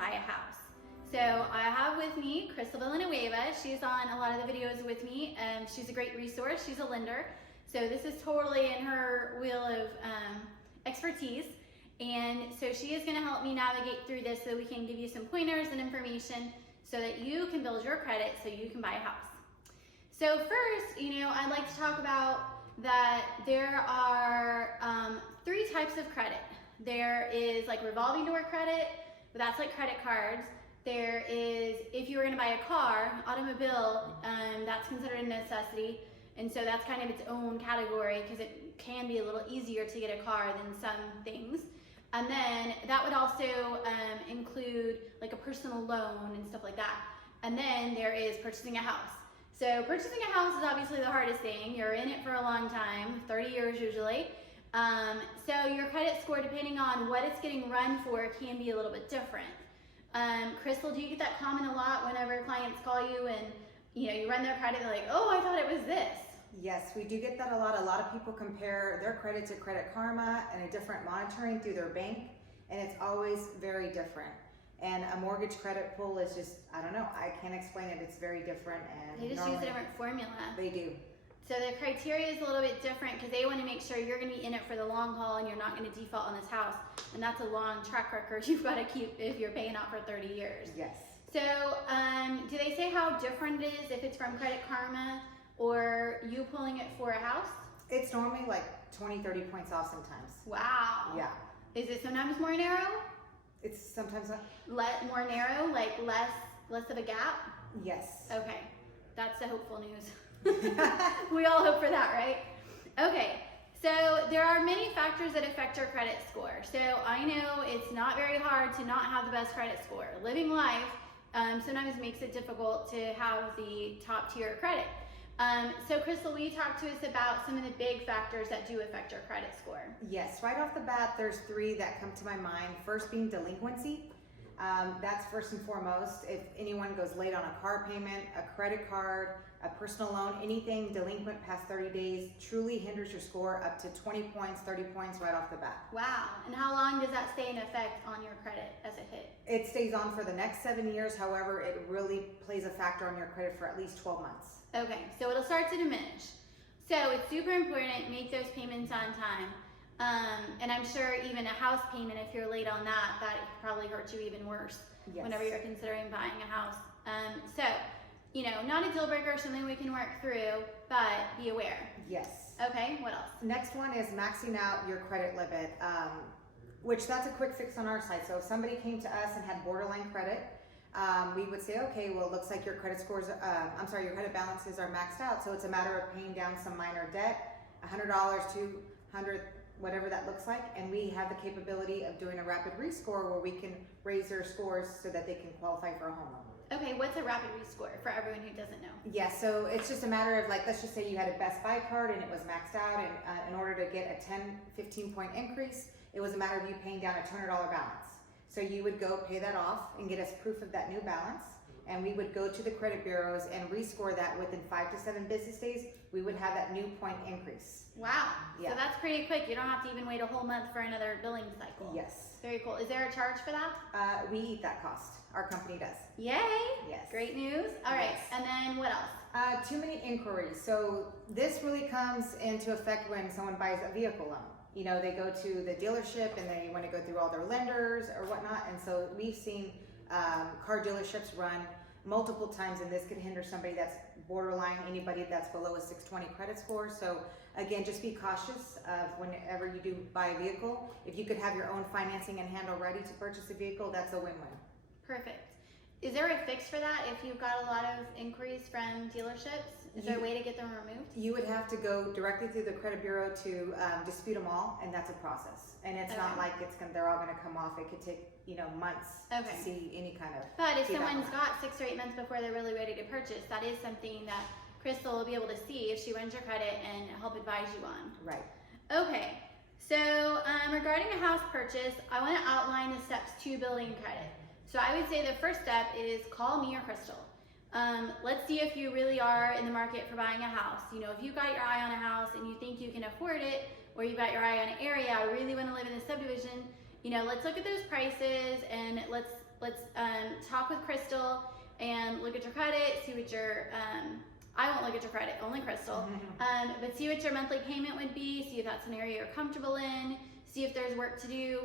buy a house. So I have with me Crystal Villanueva. She's on a lot of the videos with me, and she's a great resource. She's a lender. So this is totally in her wheel of expertise. And so she is gonna help me navigate through this so we can give you some pointers and information so that you can build your credit so you can buy a house. So first, I'd like to talk about that there are 3 types of credit. There is like revolving door credit, but that's like credit cards. There is, if you were gonna buy a car, automobile, that's considered a necessity. And so that's kind of its own category because it can be a little easier to get a car than some things. And then that would also include like a personal loan and stuff like that. And then there is purchasing a house. So purchasing a house is obviously the hardest thing. You're in it for a long time, 30 years usually. So your credit score, depending on what it's getting run for, can be a little bit different. Crystal, do you get that comment a lot whenever clients call you and you run their credit, they're like, oh, I thought it was this? Yes, we do get that a lot. A lot of people compare their credit to Credit Karma and a different monitoring through their bank, and it's always very different. And a mortgage credit pull is just, I don't know, I can't explain it. It's very different. And they just use a different formula. They do. So the criteria is a little bit different because they want to make sure you're going to be in it for the long haul and you're not going to default on this house. And that's a long track record you've got to keep if you're paying out for 30 years. Yes. So do they say how different it is if it's from Credit Karma or you pulling it for a house? It's normally like 20, 30 points off sometimes. Wow. Yeah. Is it sometimes more narrow? It's sometimes not. More narrow, like less of a gap? Yes. Okay, that's the hopeful news. We all hope for that, right? Okay, so there are many factors that affect your credit score. So I know it's not very hard to not have the best credit score. Living life sometimes makes it difficult to have the top tier credit. So Crystal, will you talk to us about some of the big factors that do affect your credit score? Yes, right off the bat, there's 3 that come to my mind. First being delinquency. That's first and foremost. If anyone goes late on a car payment, a credit card, a personal loan, anything delinquent past 30 days truly hinders your score up to 20 points, 30 points right off the bat. Wow, and how long does that stay in effect on your credit as a hit? It stays on for the next 7 years. However, it really plays a factor on your credit for at least 12 months. Okay, so it'll start to diminish. So it's super important, make those payments on time. And I'm sure even a house payment, if you're late on that probably hurts you even worse. Yes. Whenever you're considering buying a house. So, not a deal breaker, something we can work through, but be aware. Yes. Okay, what else? Next one is maxing out your credit limit, which that's a quick fix on our side. So if somebody came to us and had borderline credit, we would say, okay, well, it looks like your credit scores, your credit balances are maxed out. So it's a matter of paying down some minor debt, $100, $200, whatever that looks like. And we have the capability of doing a rapid rescore where we can raise their scores so that they can qualify for a home loan. Okay, what's a rapid rescore for everyone who doesn't know? Yeah, so it's just a matter of let's just say you had a Best Buy card and it was maxed out, and in order to get a 10, 15 point increase, it was a matter of you paying down a $200 balance. So you would go pay that off and get us proof of that new balance, and we would go to the credit bureaus and rescore that within 5 to 7 business days. We would have that new point increase. Wow, yeah. So that's pretty quick. You don't have to even wait a whole month for another billing cycle. Yes. Very cool. Is there a charge for that? We eat that cost. Our company does. Yay! Yes. Great news. All right, yes. And then what else? Too many inquiries. So this really comes into effect when someone buys a vehicle loan. They go to the dealership and they want to go through all their lenders or whatnot. And so we've seen car dealerships run multiple times, and this could hinder somebody that's borderline, anybody that's below a 620 credit score. So again, just be cautious of whenever you do buy a vehicle. If you could have your own financing in hand already to purchase a vehicle, that's a win-win. Perfect. Is there a fix for that if you've got a lot of inquiries from dealerships? Is there a way to get them removed? You would have to go directly through the credit bureau to dispute them all, and that's a process. And it's not like they're all going to come off. It could take months to see any kind of. But if someone's got 6 or 8 months before they're really ready to purchase, that is something that Crystal will be able to see if she runs your credit and help advise you on. Right. Okay. So regarding a house purchase, I want to outline the steps to building credit. So I would say the first step is call me or Crystal. Let's see if you really are in the market for buying a house. If you've got your eye on a house and you think you can afford it, or you've got your eye on an area, I really want to live in a subdivision, let's look at those prices and let's let's talk with Crystal and look at your credit, see what your, I won't look at your credit, only Crystal, but see what your monthly payment would be, see if that's an area you're comfortable in, see if there's work to do.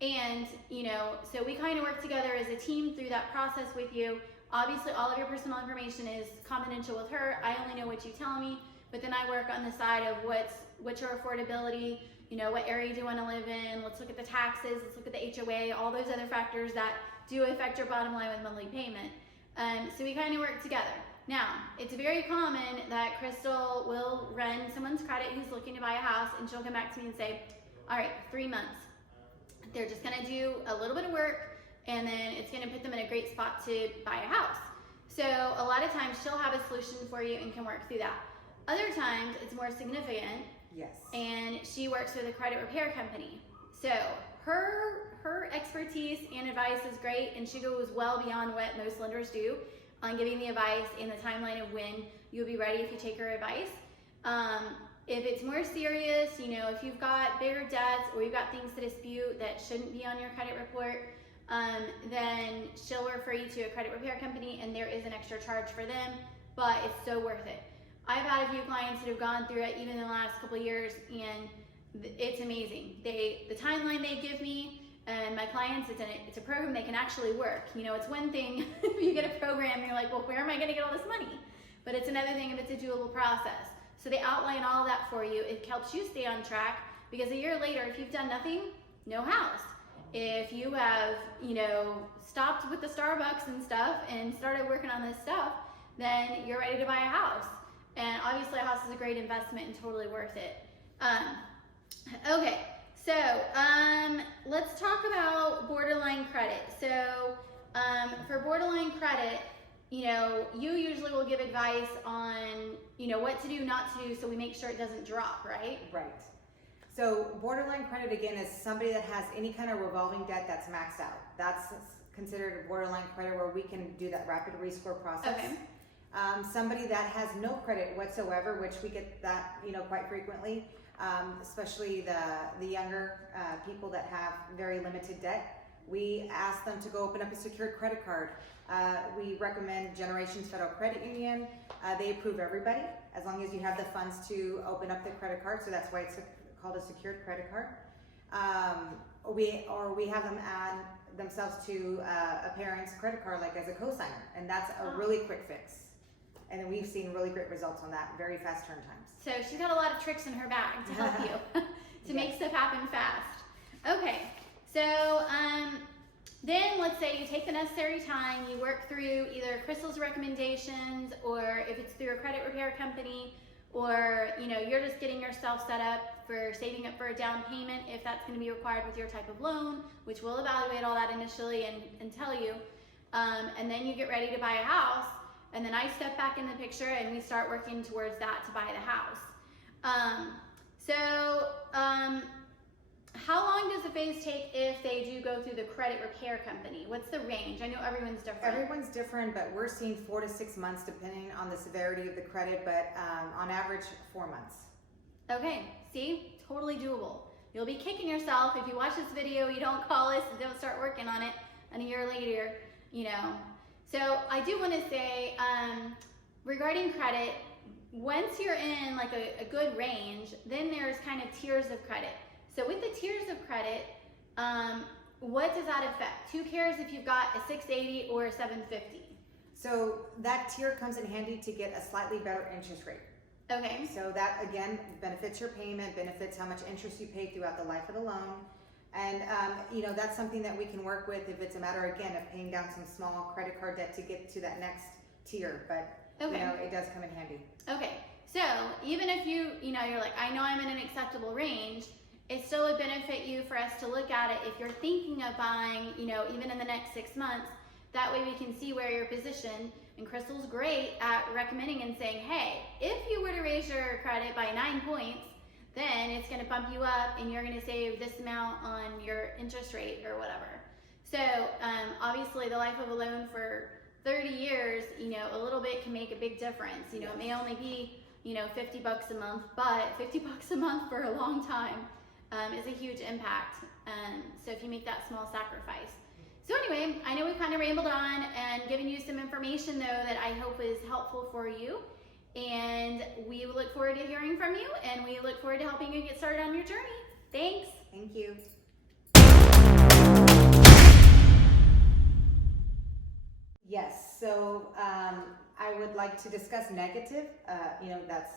And, you know, so we kind of work together as a team through that process with you. Obviously, all of your personal information is confidential with her. I only know what you tell me, but then I work on the side of what's your affordability, you know, what area do you want to live in, let's look at the taxes, let's look at the HOA, all those other factors that do affect your bottom line with monthly payment. So we kind of work together. Now, it's very common that Crystal will run someone's credit who's looking to buy a house, and she'll come back to me and say, all right, 3 months. They're just gonna do a little bit of work, and then it's gonna put them in a great spot to buy a house. So a lot of times she'll have a solution for you and can work through that. Other times it's more significant. Yes. And she works with a credit repair company. So her expertise and advice is great, and she goes well beyond what most lenders do on giving the advice and the timeline of when you'll be ready if you take her advice. If it's more serious, you know, if you've got bigger debts or you've got things to dispute that shouldn't be on your credit report, then she'll refer you to a credit repair company, and there is an extra charge for them, but it's so worth it. I've had a few clients that have gone through it even in the last couple of years, and it's amazing. The timeline they give me, and my clients, it's a program they can actually work. You know, it's one thing if you get a program and you're like, well, where am I gonna get all this money? But it's another thing if it's a doable process. So they outline all of that for you. It helps you stay on track, because a year later, if you've done nothing, no house. If you have, you know, stopped with the Starbucks and stuff and started working on this stuff, then you're ready to buy a house. And obviously a house is a great investment and totally worth it. Okay, so let's talk about borderline credit. So for borderline credit, you know, you usually will give advice on, you know, what to do, not to do, so we make sure it doesn't drop, right? Right. So borderline credit, again, is somebody that has any kind of revolving debt that's maxed out. That's considered a borderline credit, where we can do that rapid rescore process. Okay. Somebody that has no credit whatsoever, which we get that, you know, quite frequently, especially the younger people that have very limited debt. We ask them to go open up a secured credit card. We recommend Generations Federal Credit Union. They approve everybody as long as you have the funds to open up the credit card. So that's why it's called a secured credit card. We have them add themselves to a parent's credit card, like as a cosigner, and that's a really quick fix. And we've seen really great results on that, very fast turn times. So she's got a lot of tricks in her bag to help you to make stuff happen fast. Okay, so then let's say you take the necessary time, you work through either Crystal's recommendations, or if it's through a credit repair company, or you know, you're just getting yourself set up for saving up for a down payment if that's going to be required with your type of loan, which we'll evaluate all that initially and tell you. And then you get ready to buy a house, and then I step back in the picture and we start working towards that to buy the house. How long does the phase take if they do go through the credit repair company? What's the range? I know everyone's different. Everyone's different, but we're seeing 4 to 6 months depending on the severity of the credit, but on average 4 months. Okay, see, totally doable. You'll be kicking yourself if you watch this video, you don't call us and don't start working on it, and a year later, you know. So I do want to say, regarding credit, once you're in like a good range, then there's kind of tiers of credit. So with the tiers of credit, what does that affect? Who cares if you've got a 680 or a 750? So that tier comes in handy to get a slightly better interest rate. Okay. So that again benefits your payment, benefits how much interest you pay throughout the life of the loan. And you know, that's something that we can work with if it's a matter again of paying down some small credit card debt to get to that next tier. But okay, you know, it does come in handy. Okay. So even if you know, you're like, I know I'm in an acceptable range, it still would benefit you for us to look at it if you're thinking of buying, you know, even in the next 6 months. That way we can see where you're positioned. And Crystal's great at recommending and saying, hey, if you were to raise your credit by 9 points, then it's going to bump you up and you're going to save this amount on your interest rate or whatever. So obviously the life of a loan for 30 years, you know, a little bit can make a big difference. You know, it may only be, you know, $50 a month, but $50 a month for a long time is a huge impact. So if you make that small sacrifice. kind of rambled on and given you some information though that I hope is helpful for you. And we look forward to hearing from you, and we look forward to helping you get started on your journey. Thanks. Thank you. Yes, so I would like to discuss negative. That's